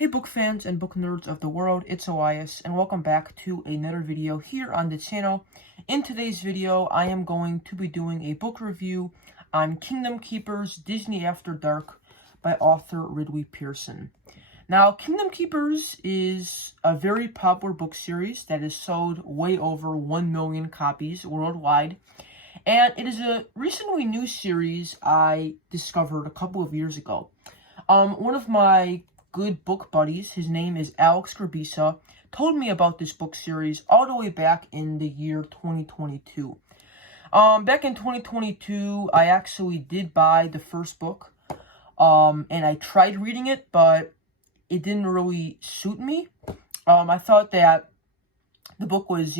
Hey book fans and book nerds of the world, it's Elias and welcome back to another video here on the channel. In today's video, I am going to be doing a book review on Kingdom Keepers Disney After Dark by author Ridley Pearson. Now, Kingdom Keepers is a very popular book series that has sold way over 1 million copies worldwide. And it is a recently new series I discovered a couple of years ago. One of my good book buddies, his name is Alex Grabisa, told me about this book series all the way back in the year 2022. Back in 2022, I actually did buy the first book, and I tried reading it, but it didn't really suit me. I thought that the book was,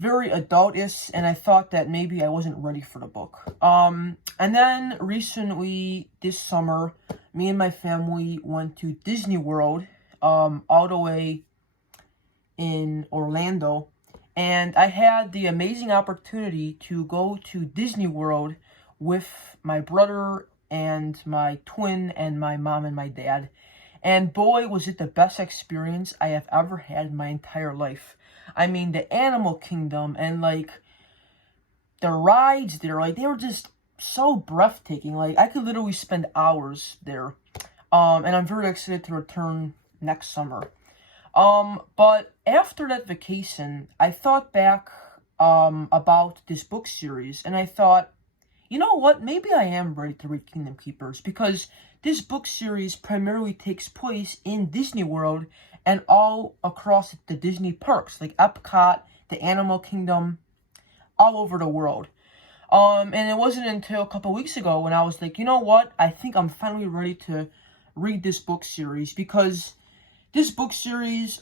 very adultish, and I thought that maybe I wasn't ready for the book. And then recently, this summer, me and my family went to Disney World, all the way in Orlando, and I had the amazing opportunity to go to Disney World with my brother and my twin and my mom and my dad. And boy, was it the best experience I have ever had in my entire life. I mean, the Animal Kingdom and, the rides there, they were just so breathtaking. I could literally spend hours there. And I'm very excited to return next summer. But after that vacation, I thought back, about this book series, and I thought, you know what, maybe I am ready to read Kingdom Keepers, because this book series primarily takes place in Disney World and all across the Disney parks, like Epcot, the Animal Kingdom, all over the world. And it wasn't until a couple weeks ago when I was like, you know what, I think I'm finally ready to read this book series, because this book series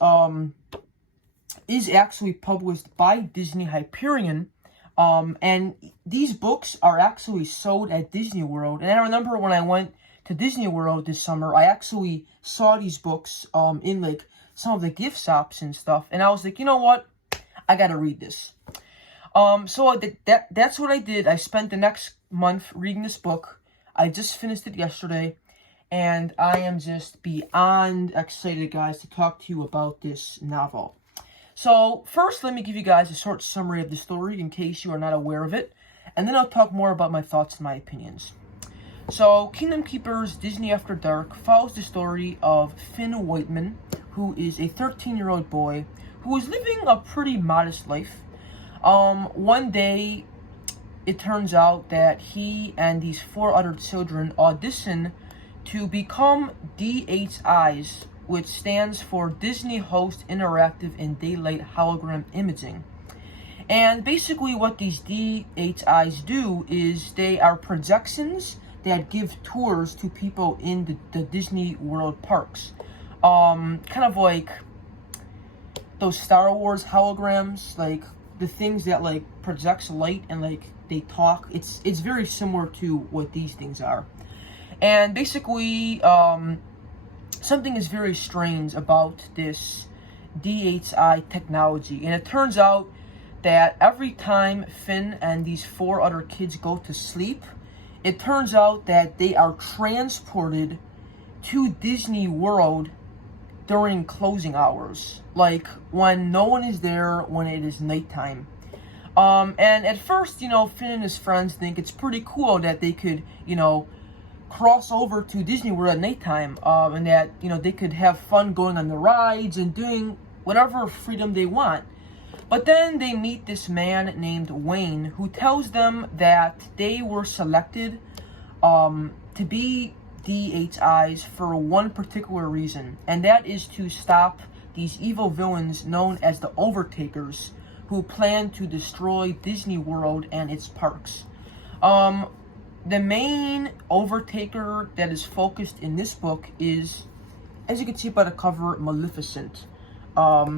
is actually published by Disney Hyperion. And these books are actually sold at Disney World. And I remember when I went to Disney World this summer, I actually saw these books in some of the gift shops and stuff. And I was like, you know what? I gotta read this. So that's what I did. I spent the next month reading this book. I just finished it yesterday. And I am just beyond excited, guys, to talk to you about this novel. So, first, let me give you guys a short summary of the story in case you are not aware of it, and then I'll talk more about my thoughts and my opinions. So, Kingdom Keepers Disney After Dark follows the story of Finn Whiteman, who is a 13-year-old boy who is living a pretty modest life. One day, it turns out that he and these 4 other children audition to become DHIs, which stands for Disney Host Interactive and Daylight Hologram Imaging. And basically what these DHIs do is they are projections that give tours to people in the Disney World parks. Kind of like those Star Wars holograms, like the things that projects light and they talk. It's very similar to what these things are. And basically, something is very strange about this DHI technology. And it turns out that every time Finn and these 4 other kids go to sleep, it turns out that they are transported to Disney World during closing hours. Like when no one is there, when it is nighttime. And at first, Finn and his friends think it's pretty cool that they could, cross over to Disney World at nighttime, and that, they could have fun going on the rides and doing whatever freedom they want. But then they meet this man named Wayne, who tells them that they were selected to be DHIs for one particular reason, and that is to stop these evil villains known as the Overtakers, who plan to destroy Disney World and its parks. The main Overtaker that is focused in this book is, as you can see by the cover, Maleficent.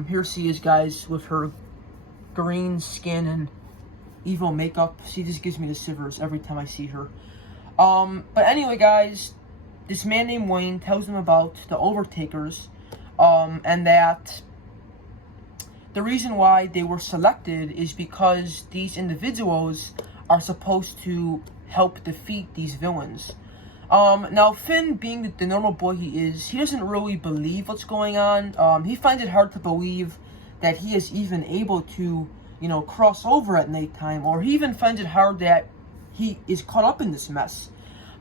Here she is, guys, with her green skin and evil makeup. She just gives me the shivers every time I see her. But anyway, guys, this man named Wayne tells them about the Overtakers, and that the reason why they were selected is because these individuals are supposed to help defeat these villains. Now Finn, being the normal boy he is, he doesn't really believe what's going on. He finds it hard to believe that he is even able to, cross over at nighttime, or he even finds it hard that he is caught up in this mess.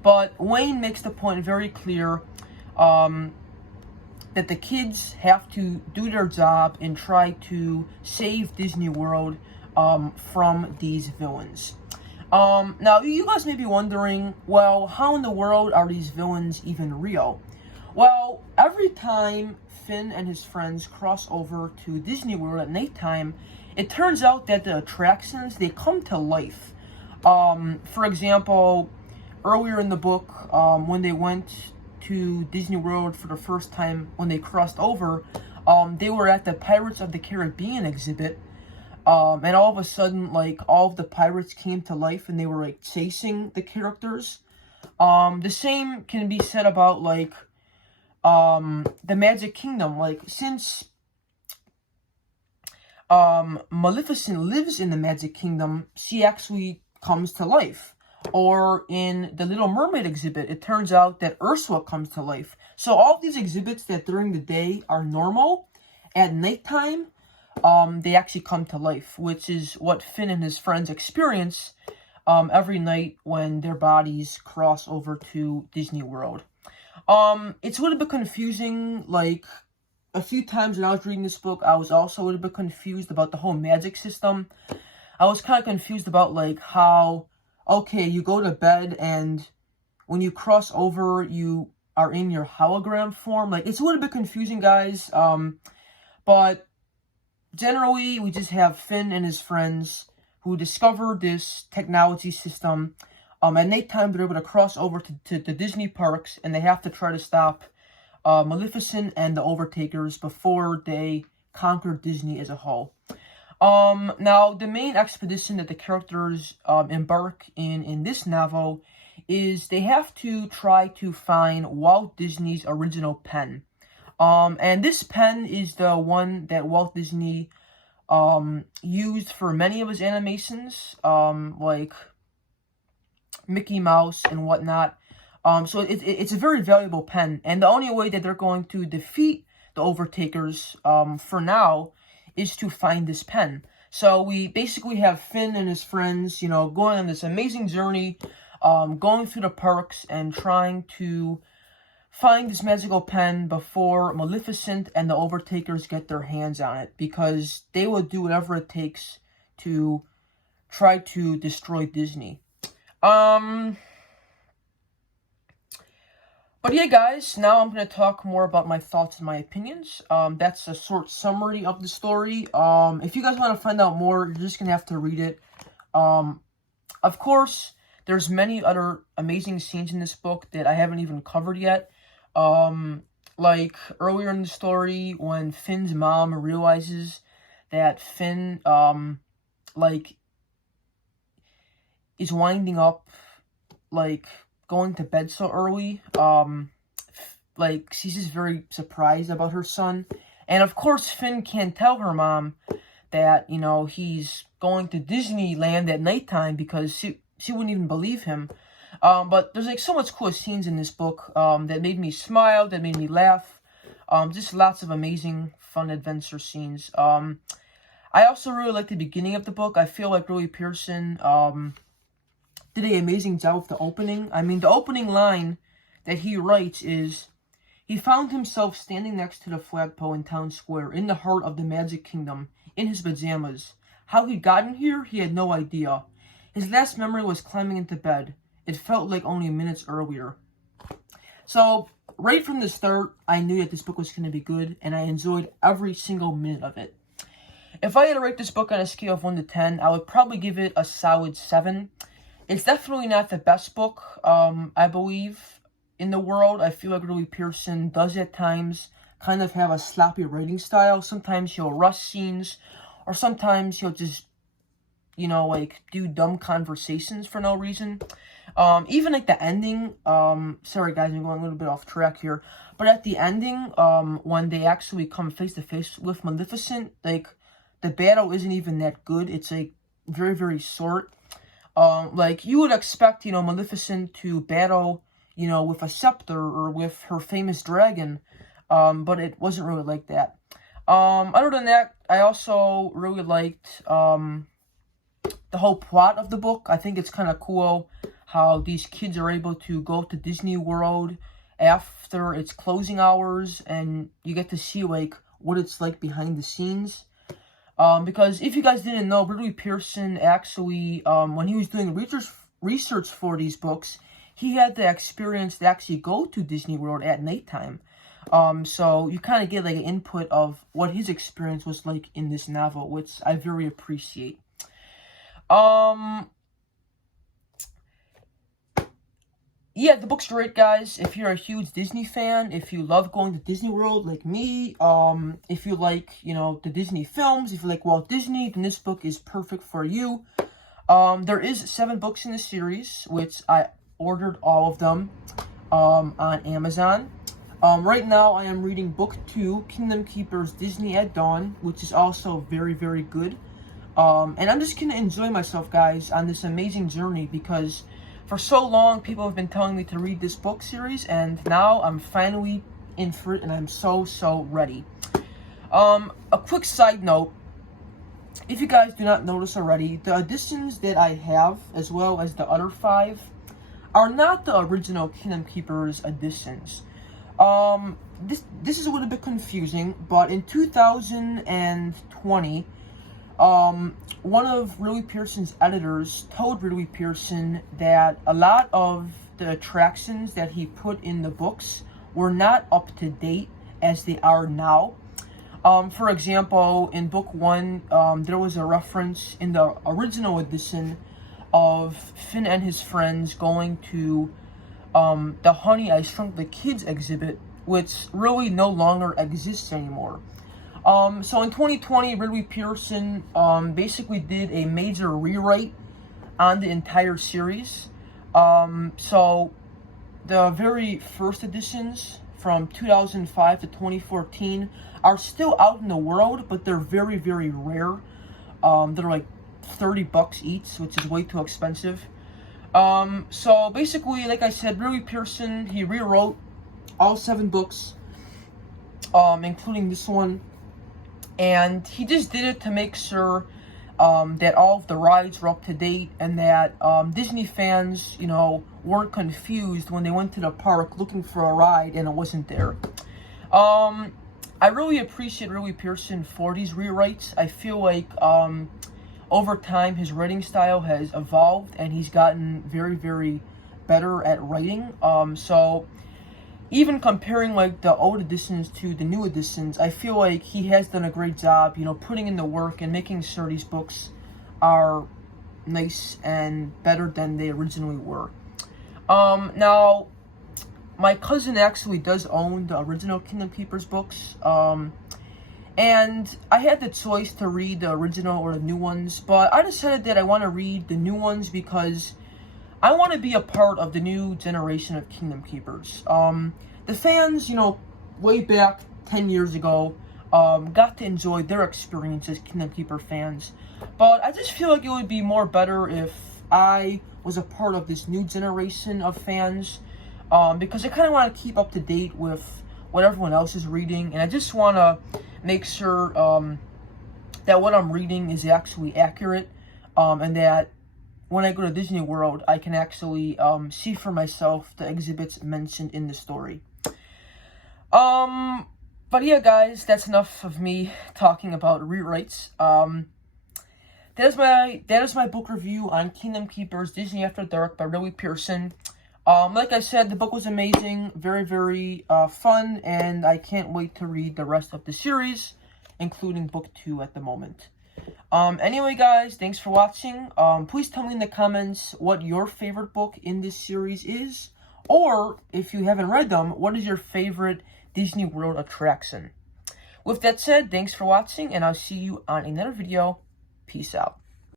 But Wayne makes the point very clear, that the kids have to do their job and try to save Disney World, from these villains. Now, you guys may be wondering, well, how in the world are these villains even real? Well, every time Finn and his friends cross over to Disney World at nighttime, it turns out that the attractions, they come to life. For example, earlier in the book, when they went to Disney World for the first time, when they crossed over, they were at the Pirates of the Caribbean exhibit. And all of a sudden, like, all of the pirates came to life and they were, like, chasing the characters. The same can be said about, like, the Magic Kingdom. Like, since Maleficent lives in the Magic Kingdom, she actually comes to life. Or in the Little Mermaid exhibit, it turns out that Ursula comes to life. So all these exhibits that during the day are normal, at nighttime, they actually come to life, which is what Finn and his friends experience every night when their bodies cross over to Disney World. It's a little bit confusing. Like, a few times when I was reading this book, I was also a little bit confused about the whole magic system. I was kind of confused about, like, how, okay, you go to bed and when you cross over, you are in your hologram form. Like, it's a little bit confusing, guys. But generally, we just have Finn and his friends who discover this technology system. At nighttime, they're able to cross over to the Disney parks, and they have to try to stop Maleficent and the Overtakers before they conquer Disney as a whole. Now, the main expedition that the characters embark in this novel is they have to try to find Walt Disney's original pen. And this pen is the one that Walt Disney used for many of his animations, like Mickey Mouse and whatnot. So it's a very valuable pen, and the only way that they're going to defeat the Overtakers, for now, is to find this pen. So we basically have Finn and his friends, going on this amazing journey, going through the parks and trying to find this magical pen before Maleficent and the Overtakers get their hands on it, because they will do whatever it takes to try to destroy Disney. But yeah, guys, now I'm going to talk more about my thoughts and my opinions. That's a short summary of the story. If you guys want to find out more, you're just going to have to read it. Of course, there's many other amazing scenes in this book that I haven't even covered yet. Like earlier in the story, when Finn's mom realizes that Finn, is winding up, going to bed so early, she's just very surprised about her son. And of course, Finn can't tell her mom that, he's going to Disneyland at nighttime, because she wouldn't even believe him. But there's, so much cool scenes in this book, that made me smile, that made me laugh. Just lots of amazing, fun adventure scenes. I also really like the beginning of the book. I feel like Louis Pearson, did an amazing job with the opening. I mean, the opening line that he writes is, he found himself standing next to the flagpole in Town Square, in the heart of the Magic Kingdom, in his pajamas. How he'd gotten here, he had no idea. His last memory was climbing into bed. It felt like only minutes earlier. So, right from the start, I knew that this book was going to be good, and I enjoyed every single minute of it. If I had to rate this book on a scale of 1 to 10, I would probably give it a solid 7. It's definitely not the best book, I believe, in the world. I feel like Louis Pearson does at times kind of have a sloppy writing style. Sometimes he'll rush scenes, or sometimes he'll just, do dumb conversations for no reason. Even the ending, sorry guys, I'm going a little bit off track here, but at the ending, when they actually come face to face with Maleficent, the battle isn't even that good. It's, very, very short. You would expect, Maleficent to battle, you know, with a scepter or with her famous dragon, but it wasn't really like that. Other than that, I also really liked the whole plot of the book. I think it's kind of cool how these kids are able to go to Disney World after its closing hours, and you get to see, like, what it's like behind the scenes. Because if you guys didn't know, Ridley Pearson actually, when he was doing research for these books, he had the experience to actually go to Disney World at nighttime. So you kind of get like an input of what his experience was like in this novel, which I very appreciate. Yeah, the book's great, guys. If you're a huge Disney fan, if you love going to Disney World like me, if you like, you know, the Disney films, if you like Walt Disney, then this book is perfect for you. There is 7 books in the series, which I ordered all of them on Amazon. Right now, I am reading book 2, Kingdom Keepers Disney at Dawn, which is also very, very good. And I'm just going to enjoy myself, guys, on this amazing journey, because for so long, people have been telling me to read this book series, and now I'm finally in for it, and I'm so ready. A quick side note, if you guys do not notice already, the editions that I have, as well as the other 5, are not the original Kingdom Keepers editions. This is a little bit confusing, but in 2020, one of Ridley Pearson's editors told Ridley Pearson that a lot of the attractions that he put in the books were not up to date as they are now. For example, in book 1, there was a reference in the original edition of Finn and his friends going to the Honey, I Shrunk the Kids exhibit, which really no longer exists anymore. So in 2020, Ridley Pearson basically did a major rewrite on the entire series. So the very first editions from 2005 to 2014 are still out in the world, but they're very, very rare. They're like $30 each, which is way too expensive. So basically, like I said, Ridley Pearson, he rewrote all 7 books, including this one, and he just did it to make sure that all of the rides were up to date, and that Disney fans, you know, weren't confused when they went to the park looking for a ride and it wasn't there. I really appreciate Ridley Pearson for these rewrites. I feel like over time his writing style has evolved and he's gotten very, very better at writing. So even comparing like the old editions to the new editions, I feel like he has done a great job, you know, putting in the work and making sure these books are nice and better than they originally were. Now, my cousin actually does own the original Kingdom Keepers books, and I had the choice to read the original or the new ones, but I decided that I want to read the new ones because I want to be a part of the new generation of Kingdom Keepers. The fans, you know, way back 10 years ago, got to enjoy their experience as Kingdom Keeper fans. But I just feel like it would be more better if I was a part of this new generation of fans, because I kind of want to keep up to date with what everyone else is reading, and I just want to make sure that what I'm reading is actually accurate, and that when I go to Disney World, I can actually see for myself the exhibits mentioned in the story. But yeah, guys, that's enough of me talking about rewrites. That is my book review on Kingdom Keepers Disney After Dark by Ridley Pearson. Like I said, the book was amazing, very, very fun, and I can't wait to read the rest of the series, including book 2 at the moment. Anyway, guys, thanks for watching. Please tell me in the comments what your favorite book in this series is, or if you haven't read them, what is your favorite Disney World attraction? With that said, thanks for watching, and I'll see you on another video. Peace out.